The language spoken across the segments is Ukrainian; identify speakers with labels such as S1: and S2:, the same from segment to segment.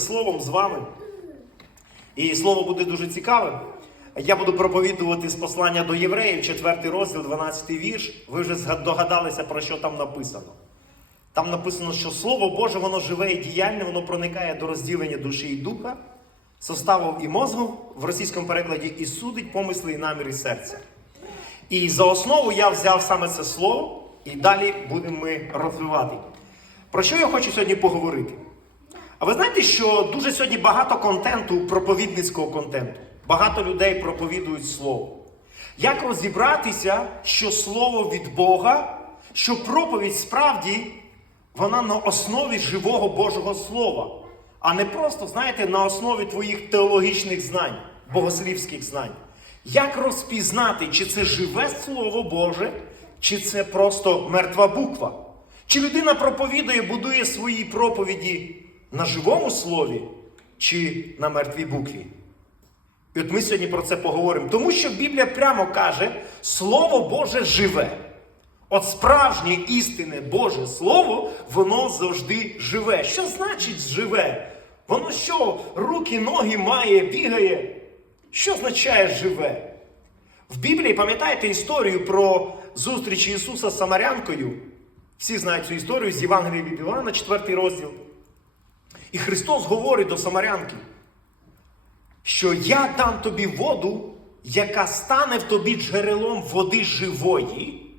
S1: словом з вами. І слово буде дуже цікавим. Я буду проповідувати з послання до євреїв, 4 розділ, 12 вірш. Ви вже догадалися, про що там написано. Там написано, що Слово Боже, воно живе і діяльне, воно проникає до розділення душі і духа, составу і мозгу, в російському перекладі і судить помисли і наміри серця. І за основу я взяв саме це слово, і далі будемо ми розвивати. Про що я хочу сьогодні поговорити? А ви знаєте, що дуже сьогодні багато контенту, проповідницького контенту. Багато людей проповідують слово. Як розібратися, що слово від Бога, що проповідь справді вона на основі живого Божого Слова, а не просто, знаєте, на основі твоїх теологічних знань, богослівських знань. Як розпізнати, чи це живе Слово Боже, чи це просто мертва буква? Чи людина проповідує, будує свої проповіді на живому слові, чи на мертвій букві? І от ми сьогодні про це поговоримо. Тому що Біблія прямо каже, Слово Боже живе. От справжнє істинне Боже Слово, воно завжди живе. Що значить живе? Воно що, руки, ноги має, бігає? Що означає живе? В Біблії пам'ятаєте історію про зустріч Ісуса з Самарянкою? Всі знають цю історію з Євангелія від Івана, 4 розділ. І Христос говорить до Самарянки, що я дам тобі воду, яка стане в тобі джерелом води живої.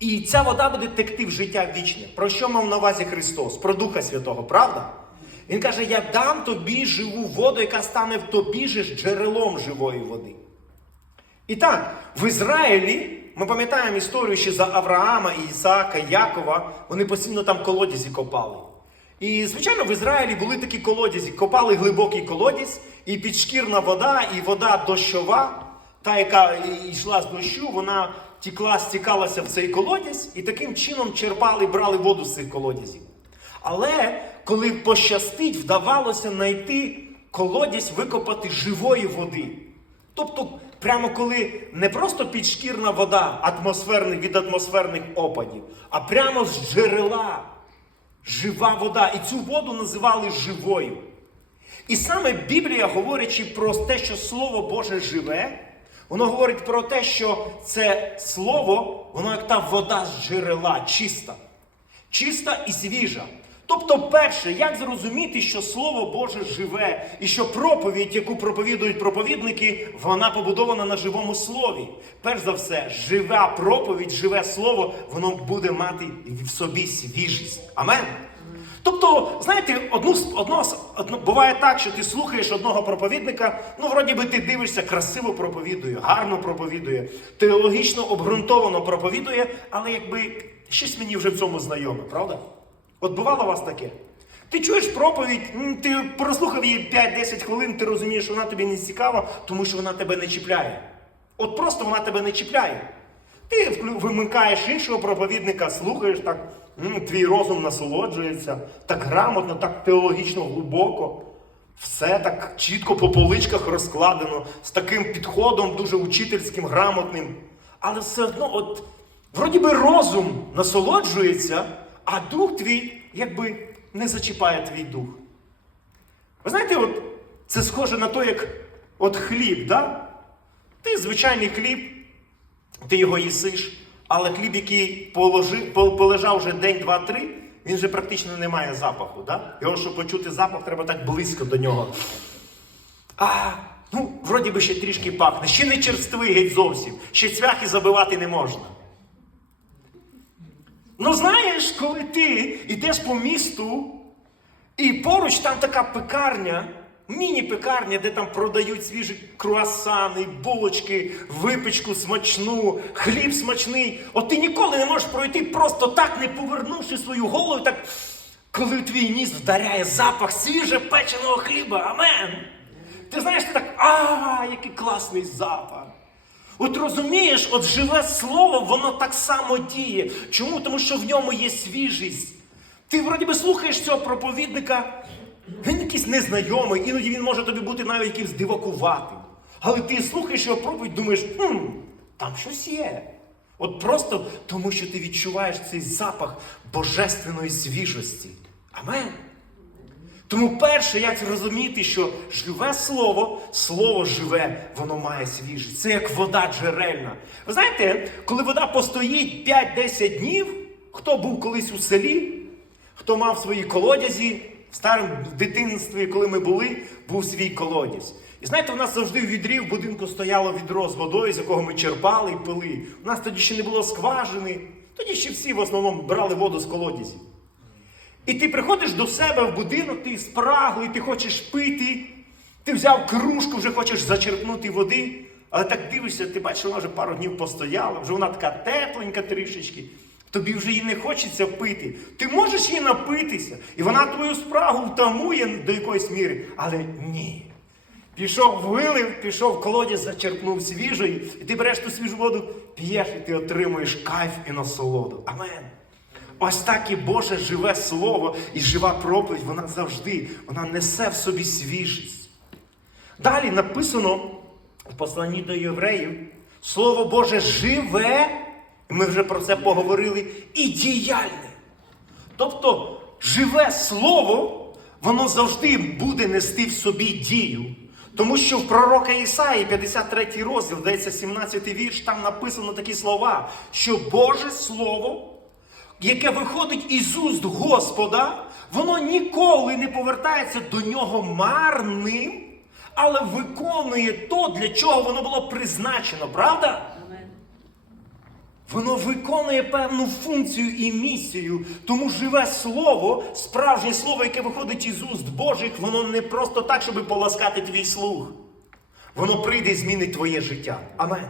S1: І ця вода буде текти в життя вічне. Про що мав на увазі Христос? Про Духа Святого, правда? Він каже: Я дам тобі живу воду, яка стане в тобі же джерелом живої води. І так, в Ізраїлі ми пам'ятаємо історію ще за Авраама, Ісаака, Якова. Вони постійно там колодязі копали. І, звичайно, в Ізраїлі були такі колодязі. Копали глибокий колодязь, і підшкірна вода, і вода дощова, та, яка йшла з дощу, вона тікла, стікалася в цей колодязь, і таким чином черпали, брали воду з цих колодязів. Але коли пощастить, вдавалося знайти колодязь викопати живої води. Тобто, прямо коли не просто підшкірна вода атмосферних від атмосферних опадів, а прямо з джерела жива вода. І цю воду називали живою. І саме Біблія, говорячи про те, що Слово Боже живе, воно говорить про те, що це слово, воно як та вода з джерела, чиста, чиста і свіжа. Тобто, перше, як зрозуміти, що Слово Боже живе, і що проповідь, яку проповідують проповідники, вона побудована на живому слові. Перш за все, жива проповідь, живе слово, воно буде мати в собі свіжість. Амен. Тобто, знаєте, одну, одного, одно, буває так, що ти слухаєш одного проповідника, ну, вроді би ти дивишся, красиво проповідує, гарно проповідує, теологічно обґрунтовано проповідує, але якби щось мені вже в цьому знайоме, правда? От бувало у вас таке? Ти чуєш проповідь, ти прослухав її 5-10 хвилин, ти розумієш, що вона тобі не цікава, тому що вона тебе не чіпляє. От просто вона тебе не чіпляє. Ти вимикаєш іншого проповідника, слухаєш так, твій розум насолоджується, так грамотно, так теологічно глибоко. Все так чітко по поличках розкладено, з таким підходом дуже учительським, грамотним. Але все одно, от, вроді би розум насолоджується, а дух твій якби не зачіпає твій дух. Ви знаєте, от це схоже на те, як от хліб, да? Ти звичайний хліб, ти його їсиш, але хліб, який положи, полежав вже день, два, три, він вже практично не має запаху. Да? Його, щоб почути запах, треба так близько до нього. А, ну, вроді би ще трішки пахне. Ще не черствий геть зовсім. Ще цвяхи забивати не можна. Ну, знаєш, коли ти йдеш по місту, і поруч там така пекарня, міні-пекарня, де там продають свіжі круасани, булочки, випічку смачну, хліб смачний. От ти ніколи не можеш пройти просто так, не повернувши свою голову, так, коли твій ніс вдаряє запах свіже печеного хліба. Амен. Ти знаєш, ти так, а, який класний запах. От розумієш, от живе слово, воно так само діє. Чому? Тому що в ньому є свіжість. Ти вроді би слухаєш цього проповідника, він якийсь незнайомий, іноді він може тобі бути навіть якимсь дивакуватим. Але ти слухаєш його проповідь, думаєш, хм, там щось є. От просто тому, що ти відчуваєш цей запах божественної свіжості. Амен. Тому перше, як зрозуміти, що живе слово, слово живе, воно має свіжість. Це як вода джерельна. Ви знаєте, коли вода постоїть 5-10 днів, хто був колись у селі, хто мав свої колодязі, в старому дитинстві, коли ми були, був свій колодязь. І знаєте, у нас завжди в відрі в будинку стояло відро з водою, з якого ми черпали і пили. У нас тоді ще не було скважини, тоді ще всі в основному брали воду з колодязів. І ти приходиш до себе в будинок, ти спраглий, ти хочеш пити, ти взяв кружку, вже хочеш зачерпнути води, але так дивишся, ти бачиш, вона вже пару днів постояла, вже вона така тепленька трішечки. Тобі вже її не хочеться пити. Ти можеш її напитися, і вона твою спрагу втамує до якоїсь міри. Але ні. Пішов, вилив, пішов колодязь, зачерпнув свіжої, і ти береш ту свіжу воду, п'єш, і ти отримуєш кайф і насолоду. Амен. Ось так і Боже живе слово і жива проповідь, вона завжди, вона несе в собі свіжість. Далі написано в посланні до євреїв, Слово Боже живе, ми вже про це поговорили, і діяльне. Тобто живе слово, воно завжди буде нести в собі дію. Тому що в пророка Ісаї, 53 розділ, здається, 17 вірш, там написано такі слова, що Боже Слово, яке виходить із уст Господа, воно ніколи не повертається до нього марним, але виконує то, для чого воно було призначено, правда? Воно виконує певну функцію і місію. Тому живе слово, справжнє слово, яке виходить із уст Божих, воно не просто так, щоб поласкати твій слух. Воно прийде і змінить твоє життя. Амен.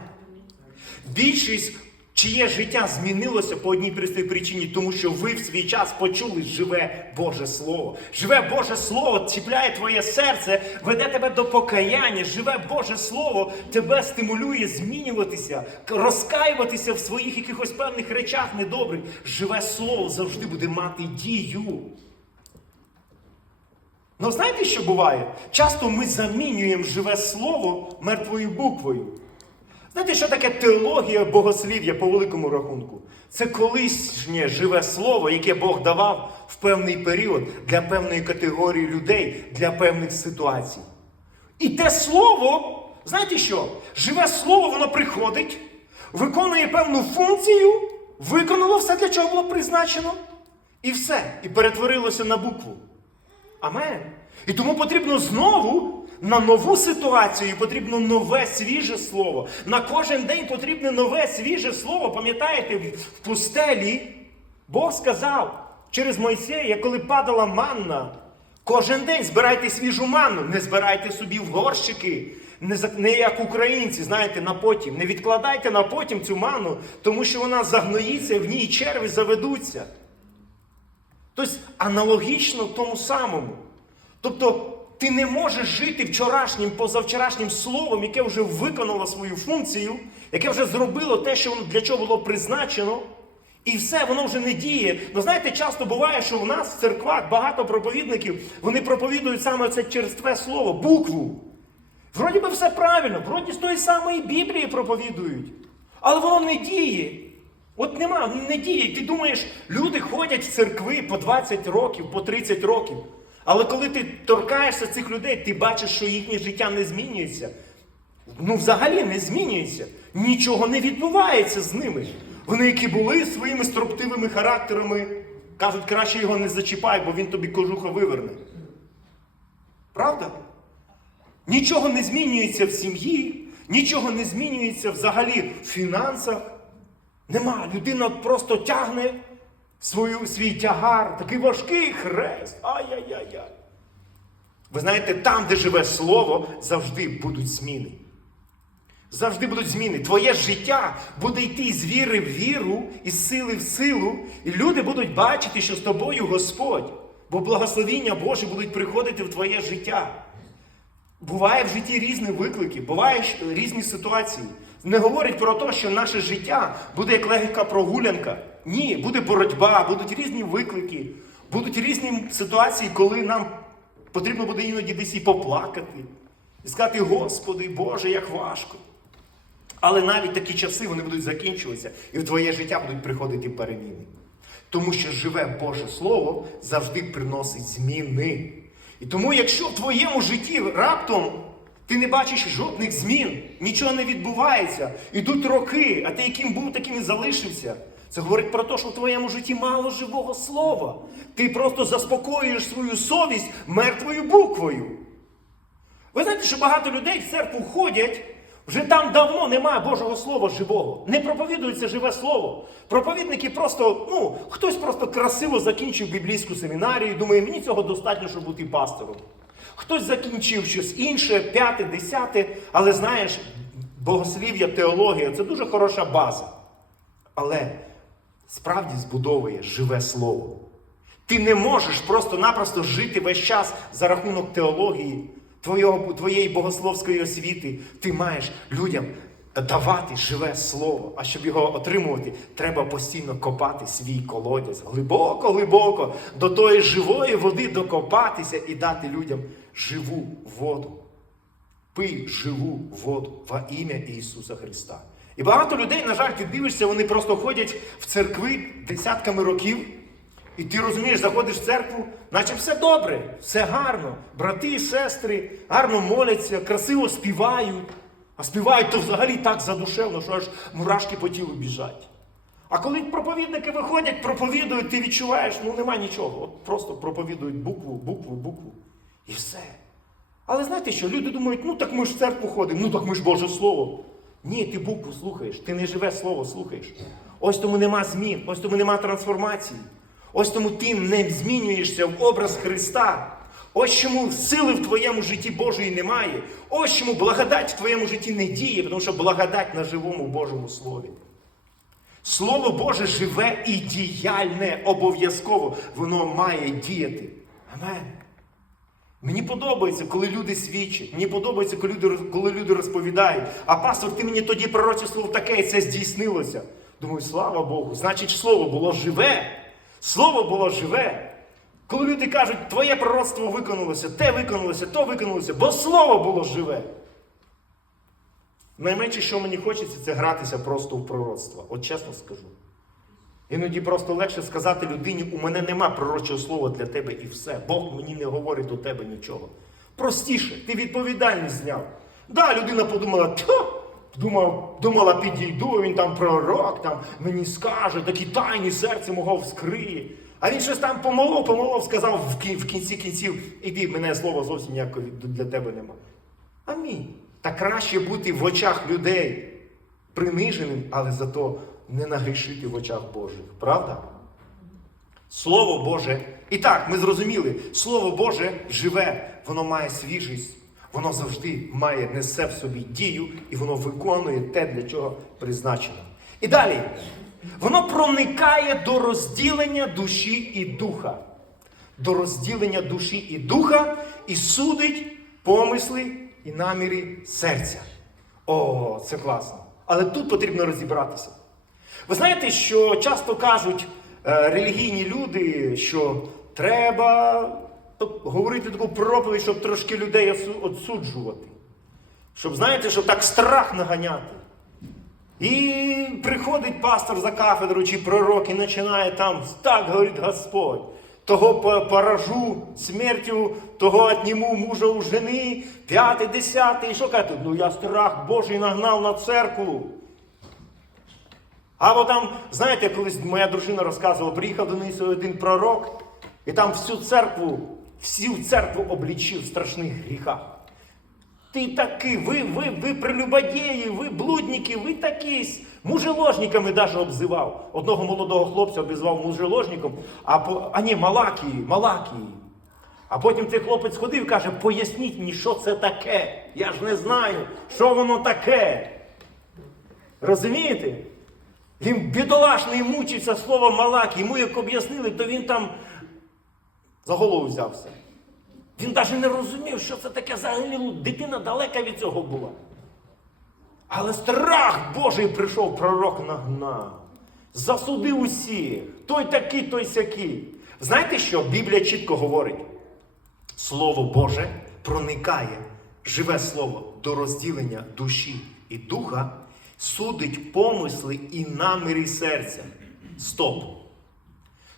S1: Більшість чиє життя змінилося по одній простій причині, тому що ви в свій час почули живе Боже Слово. Живе Боже Слово чіпляє твоє серце, веде тебе до покаяння. Живе Боже Слово тебе стимулює змінюватися, розкаюватися в своїх якихось певних речах недобрих. Живе Слово завжди буде мати дію. Ну, знаєте, що буває? Часто ми замінюємо живе слово мертвою буквою. Знаєте, що таке теологія богослів'я по великому рахунку? Це колишнє живе слово, яке Бог давав в певний період для певної категорії людей, для певних ситуацій. І те слово, знаєте що? Живе слово, воно приходить, виконує певну функцію, виконало все, для чого було призначено, і все. І перетворилося на букву. Амен. І тому потрібно знову на нову ситуацію потрібно нове свіже слово. На кожен день потрібне нове свіже слово. Пам'ятаєте, в пустелі Бог сказав через Мойсея, коли падала манна, кожен день збирайте свіжу манну, не збирайте собі в горщики. Не, як українці, знаєте, на потім. Не відкладайте на потім цю ману, тому що вона загноїться, в ній черви заведуться. Тобто аналогічно тому самому. Тобто ти не можеш жити вчорашнім, позавчорашнім словом, яке вже виконало свою функцію, яке вже зробило те, що для чого було призначено, і все, воно вже не діє. Ну знаєте, часто буває, що в нас в церквах багато проповідників, вони проповідують саме це черстве слово, букву. Вроді би все правильно, вроді з тої самої Біблії проповідують, але воно не діє. От нема, не діє. Ти думаєш, люди ходять в церкви по 20 років, по 30 років. Але коли ти торкаєшся цих людей, ти бачиш, що їхнє життя не змінюється. Ну, взагалі не змінюється. Нічого не відбувається з ними. Вони, які були своїми строптивими характерами, кажуть, краще його не зачіпай, бо він тобі кожуха виверне. Правда? Нічого не змінюється в сім'ї, нічого не змінюється взагалі в фінансах. Нема. Людина просто тягне свою, свій тягар, такий важкий хрест. Ай-яй-яй-яй. Ви знаєте, там, де живе слово, завжди будуть зміни. Завжди будуть зміни. Твоє життя буде йти з віри в віру, із сили в силу, і люди будуть бачити, що з тобою Господь, бо благословіння Боже будуть приходити в твоє життя. Буває в житті різні виклики, бувають різні ситуації. Не говорить про те, що наше життя буде як легка прогулянка. Ні, буде боротьба, будуть різні виклики, будуть різні ситуації, коли нам потрібно буде іноді десь і поплакати, і сказати, Господи, Боже, як важко. Але навіть такі часи вони будуть закінчуватися, і в твоє життя будуть приходити переміни. Тому що живе Боже Слово завжди приносить зміни. І тому, якщо в твоєму житті раптом ти не бачиш жодних змін, нічого не відбувається, ідуть роки, а ти яким був, таким і залишився. Це говорить про те, що в твоєму житті мало живого слова. Ти просто заспокоюєш свою совість мертвою буквою. Ви знаєте, що багато людей в церкву ходять, вже там давно немає Божого Слова живого. Не проповідується живе слово. Проповідники просто, ну, хтось просто красиво закінчив біблійську семінарію, і думає, мені цього достатньо, щоб бути пастором. Хтось закінчив щось інше, п'яте, десяте, але знаєш, богослів'я, теологія це дуже хороша база. Але справді збудовує живе слово. Ти не можеш просто-напросто жити весь час за рахунок теології, твоєго, твоєї богословської освіти. Ти маєш людям давати живе слово. А щоб його отримувати, треба постійно копати свій колодязь. Глибоко, глибоко до тої живої води докопатися і дати людям живу воду. Пий живу воду во ім'я Ісуса Христа. І багато людей, на жаль, ти дивишся, вони просто ходять в церкви десятками років. І ти розумієш, заходиш в церкву, наче все добре, все гарно. Брати і сестри гарно моляться, красиво співають. А співають то взагалі так задушевно, що аж мурашки по тілу біжать. А коли проповідники виходять, проповідують, ти відчуваєш, ну нема нічого. От просто проповідують букву, букву, букву. І все. Але знаєте що? Люди думають, ну так ми ж в церкву ходимо, ну так ми ж Боже Слово. Ні, ти букву слухаєш, ти не живе слово слухаєш. Ось тому нема змін, ось тому нема трансформації. Ось тому ти не змінюєшся в образ Христа. Ось чому сили в твоєму житті Божої немає. Ось чому благодать в твоєму житті не діє, тому що благодать на живому Божому Слові. Слово Боже живе і діяльне обов'язково. Воно має діяти. Амен. Мені подобається, коли люди свідчать. Мені подобається, коли люди, коли люди розповідають. А пастор, ти мені тоді пророче слово таке, і це здійснилося. Думаю, слава Богу, значить, слово було живе. Слово було живе. Коли люди кажуть, твоє пророцтво виконалося, те виконалося, то виконалося, бо слово було живе. Найменше, що мені хочеться, це гратися просто в пророцтво. От чесно скажу. Іноді просто легше сказати людині, у мене нема пророчого слова для тебе і все. Бог мені не говорить до тебе нічого. Простіше, ти відповідальність зняв. Да, людина подумала, тьо, думав, думала, підійду, він там пророк, там мені скаже, такі тайні серце мого вскриє. А він щось там помолов, помолов, сказав в кі- в кінці кінців, іди, мене слова зовсім ніякого для тебе нема. Амінь. Та краще бути в очах людей приниженим, але зато не нагрішити в очах Божих. Правда? Слово Боже. І так, ми зрозуміли, Слово Боже живе, воно має свіжість, воно завжди має, несе в собі дію, і воно виконує те, для чого призначено. І далі, воно проникає до розділення душі і духа. До розділення душі і духа і судить помисли і наміри серця. О, це класно. Але тут потрібно розібратися. Ви знаєте, що часто кажуть е, релігійні люди, що треба говорити таку проповідь, щоб трошки людей отсуджувати. Щоб, знаєте, щоб так страх наганяти. І приходить пастор за кафедру чи пророк і починає там, так говорить Господь. Того поражу смертю, того отніму мужа у жени, п'яте, десяте. І що каже? Ну я страх Божий нагнав на церкву. Або там, знаєте, колись моя дружина розказувала, приїхав до неї один пророк, і там всю церкву, всю церкву облічив в страшних гріхах. Ти такий, ви, ви, ви прелюбодії, ви блудники, ви такі. Мужеложниками даже обзивав. Одного молодого хлопця обізвав мужеложником, а, а ні, Малакії, Малакії. А потім цей хлопець ходив і каже, поясніть мені, що це таке. Я ж не знаю, що воно таке. Розумієте? Він бідолашний мучився словом Малак. Йому як об'яснили, то він там за голову взявся. Він навіть не розумів, що це таке взагалі. Дитина далека від цього була. Але страх Божий прийшов, пророк нагнав. Засудив усіх. Той такий, той сякий. Знаєте що? Біблія чітко говорить. Слово Боже проникає, живе слово до розділення душі і духа, судить помисли і наміри серця. Стоп.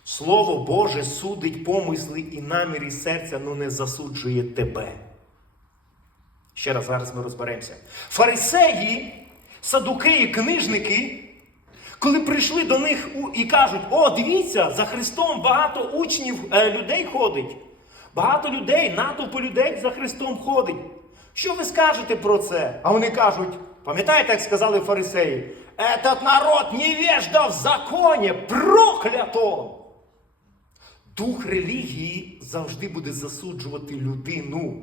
S1: Слово Боже судить помисли і наміри серця, але не засуджує тебе. Ще раз зараз ми розберемося. Фарисеї, садукеї, книжники, коли прийшли до них і кажуть: О, дивіться, за Христом багато учнів е, людей ходить. Багато людей, натовпу людей за Христом ходить. Що ви скажете про це? А вони кажуть: пам'ятаєте, як сказали фарисеї? Этот народ невежда в законі, проклято! Дух релігії завжди буде засуджувати людину.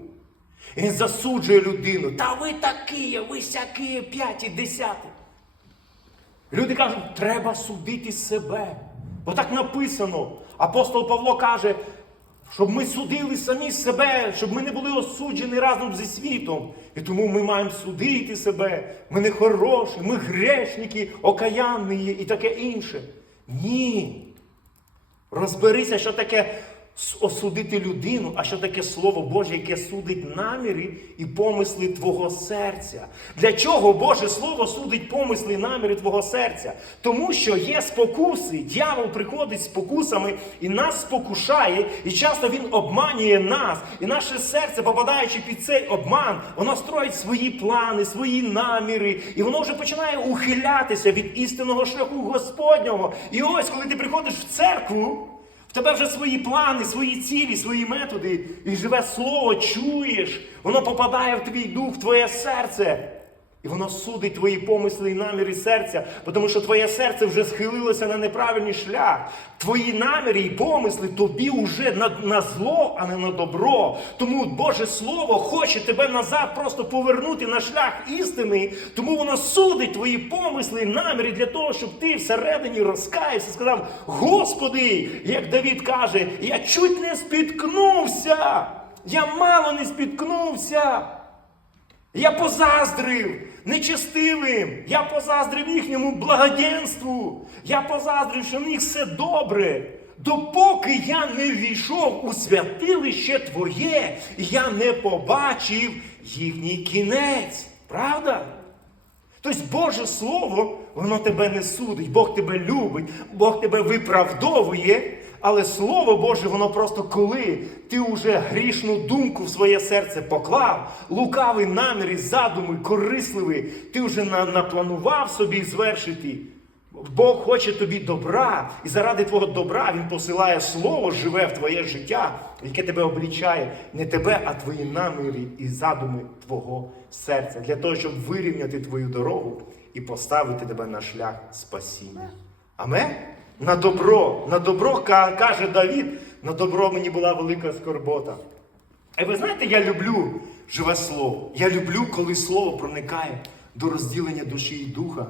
S1: Він засуджує людину. Та ви такі, ви сякі, п'яті, десяті. Люди кажуть, треба судити себе. Бо так написано. Апостол Павло каже, щоб ми судили самі себе, щоб ми не були осуджені разом зі світом. І тому ми маємо судити себе. Ми не хороші, ми грешники, окаянні і таке інше. Ні. Розберися, що таке осудити людину, а що таке Слово Боже, яке судить наміри і помисли твого серця. Для чого Боже Слово судить помисли і наміри твого серця? Тому що є спокуси, дьявол приходить з спокусами і нас спокушає, і часто він обманює нас. І наше серце, попадаючи під цей обман, воно строїть свої плани, свої наміри, і воно вже починає ухилятися від істинного шляху Господнього. І ось, коли ти приходиш в церкву. Тебе вже свої плани, свої цілі, свої методи, і живе слово, чуєш, воно попадає в твій дух, в твоє серце. І воно судить твої помисли і наміри серця, тому що твоє серце вже схилилося на неправильний шлях. Твої наміри і помисли тобі вже на, на зло, а не на добро. Тому Боже Слово хоче тебе назад просто повернути на шлях істини. Тому воно судить твої помисли і наміри для того, щоб ти всередині розкаявся, сказав: Господи, як Давід каже, я чуть не спіткнувся, я мало не спіткнувся. Я позаздрив нечестивим, я позаздрив їхньому благоденству, я позаздрив, що в них все добре. Допоки я не війшов у святилище Твоє, я не побачив їхній кінець. Правда? Тобто Боже Слово, воно тебе не судить, Бог тебе любить, Бог тебе виправдовує. Але Слово Боже, воно просто коли ти вже грішну думку в своє серце поклав, лукавий намір і задуми, корисливий, ти вже напланував собі звершити. Бог хоче тобі добра, і заради твого добра Він посилає слово, живе в твоє життя, яке тебе облічає не тебе, а твої наміри і задуми твого серця, для того, щоб вирівняти твою дорогу і поставити тебе на шлях спасіння. Амен? На добро, на добро каже Давід, на добро мені була велика скорбота. І ви знаєте, я люблю живе слово. Я люблю, коли слово проникає до розділення душі і духа.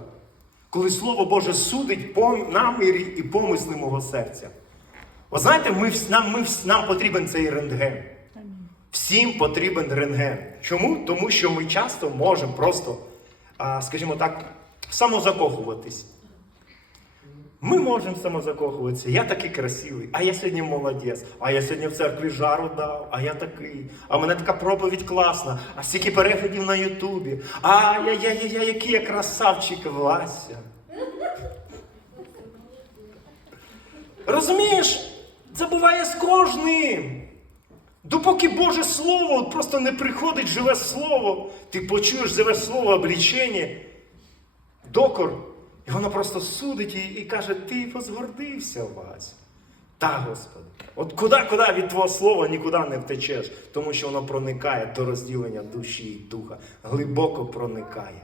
S1: Коли Слово Боже судить по намірі і помисли мого серця. Ви знаєте, ми, нам, ми, нам потрібен цей рентген. Всім потрібен рентген. Чому? Тому що ми часто можемо просто, скажімо так, самозакохуватись. Ми можемо самозакохуватися. Я такий красивий, а я сьогодні молодець, а я сьогодні в церкві жару дав, а я такий, а в мене така проповідь класна, а стільки переглядів на Ютубі. А я, я, я, я який я красавчик Вася. Розумієш? Це буває з кожним. Допоки Боже Слово просто не приходить живе слово, ти почуєш живе слово облічення, докор, і воно просто судить і, і каже, ти возгордився, Вась. Та, Господи. От куди, куди від Твого слова нікуди не втечеш, тому що воно проникає до розділення душі і духа, глибоко проникає.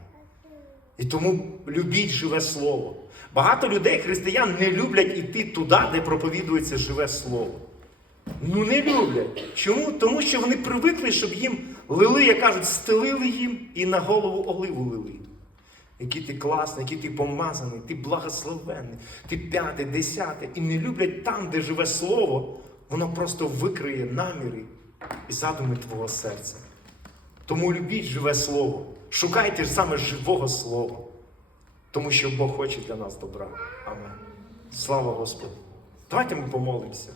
S1: І тому любіть живе слово. Багато людей, християн, не люблять іти туди, де проповідується живе слово. Ну не люблять. Чому? Тому що вони привикли, щоб їм лили, як кажуть, стелили їм і на голову оливу лили. Який ти класний, який ти помазаний, ти благословенний, ти п'ятий, десятий. І не люблять там, де живе слово, воно просто викриє наміри і задуми твого серця. Тому любіть живе слово. Шукайте саме живого слова. Тому що Бог хоче для нас добра. Амен. Слава Господу. Давайте ми помолимося.